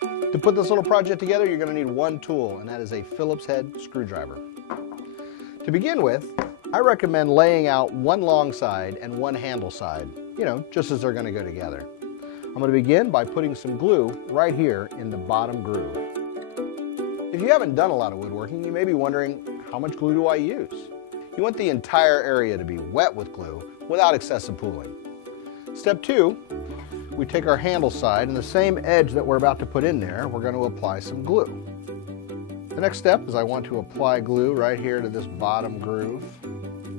To put this little project together, you're going to need one tool, and that is a Phillips head screwdriver. To begin with, I recommend laying out one long side and one handle side, just as they're going to go together. I'm going to begin by putting some glue right here in the bottom groove. If you haven't done a lot of woodworking, you may be wondering, how much glue do I use? You want the entire area to be wet with glue without excessive pooling. Step 2, we take our handle side and the same edge that we're about to put in there, we're going to apply some glue. The next step is I want to apply glue right here to this bottom groove.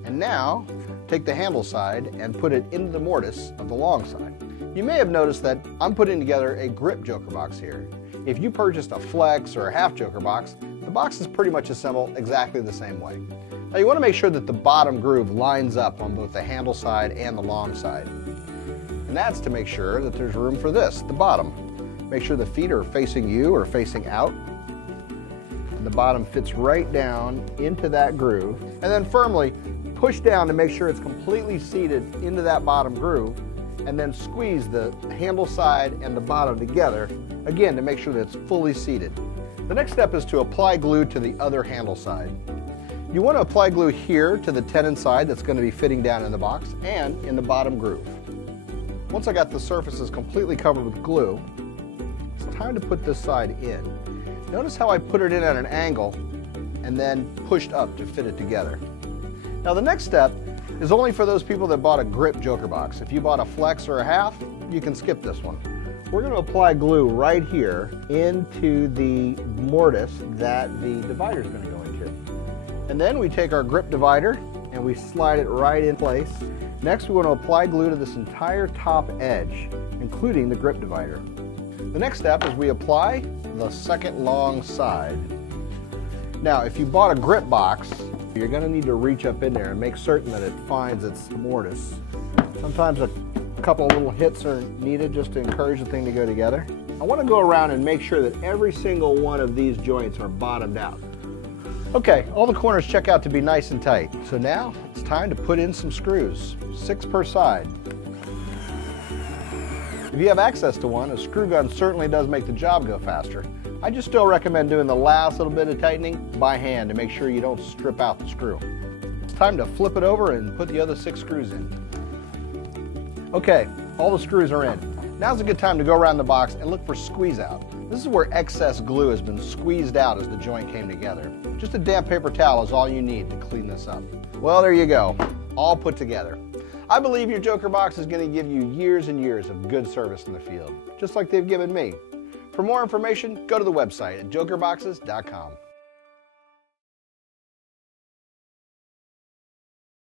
And now, take the handle side and put it into the mortise of the long side. You may have noticed that I'm putting together a grip Jokerbox here. If you purchased a flex or a half Jokerbox, the box is pretty much assembled exactly the same way. Now you want to make sure that the bottom groove lines up on both the handle side and the long side. And that's to make sure that there's room for this, the bottom. Make sure the feet are facing you or facing out. And the bottom fits right down into that groove. And then firmly push down to make sure it's completely seated into that bottom groove. And then squeeze the handle side and the bottom together, again, to make sure that it's fully seated. The next step is to apply glue to the other handle side. You want to apply glue here to the tenon side that's going to be fitting down in the box and in the bottom groove. Once I got the surfaces completely covered with glue, it's time to put this side in. Notice how I put it in at an angle and then pushed up to fit it together. Now the next step is only for those people that bought a grip Jokerbox. If you bought a flex or a half, you can skip this one. We're going to apply glue right here into the mortise that the divider is going to go into. And then we take our grip divider and we slide it right in place. Next, we want to apply glue to this entire top edge, including the grip divider. The next step is we apply the second long side. Now, if you bought a grip box, you're going to need to reach up in there and make certain that it finds its mortise. Sometimes a couple of little hits are needed just to encourage the thing to go together. I want to go around and make sure that every single one of these joints are bottomed out. Okay, all the corners check out to be nice and tight. So now it's time to put in some screws, 6 per side. If you have access to one, a screw gun certainly does make the job go faster. I just still recommend doing the last little bit of tightening by hand to make sure you don't strip out the screw. It's time to flip it over and put the other 6 screws in. Okay, all the screws are in. Now's a good time to go around the box and look for squeeze out. This is where excess glue has been squeezed out as the joint came together. Just a damp paper towel is all you need to clean this up. Well, there you go, all put together. I believe your Jokerbox is going to give you years and years of good service in the field, just like they've given me. For more information, go to the website at Jokerboxes.com.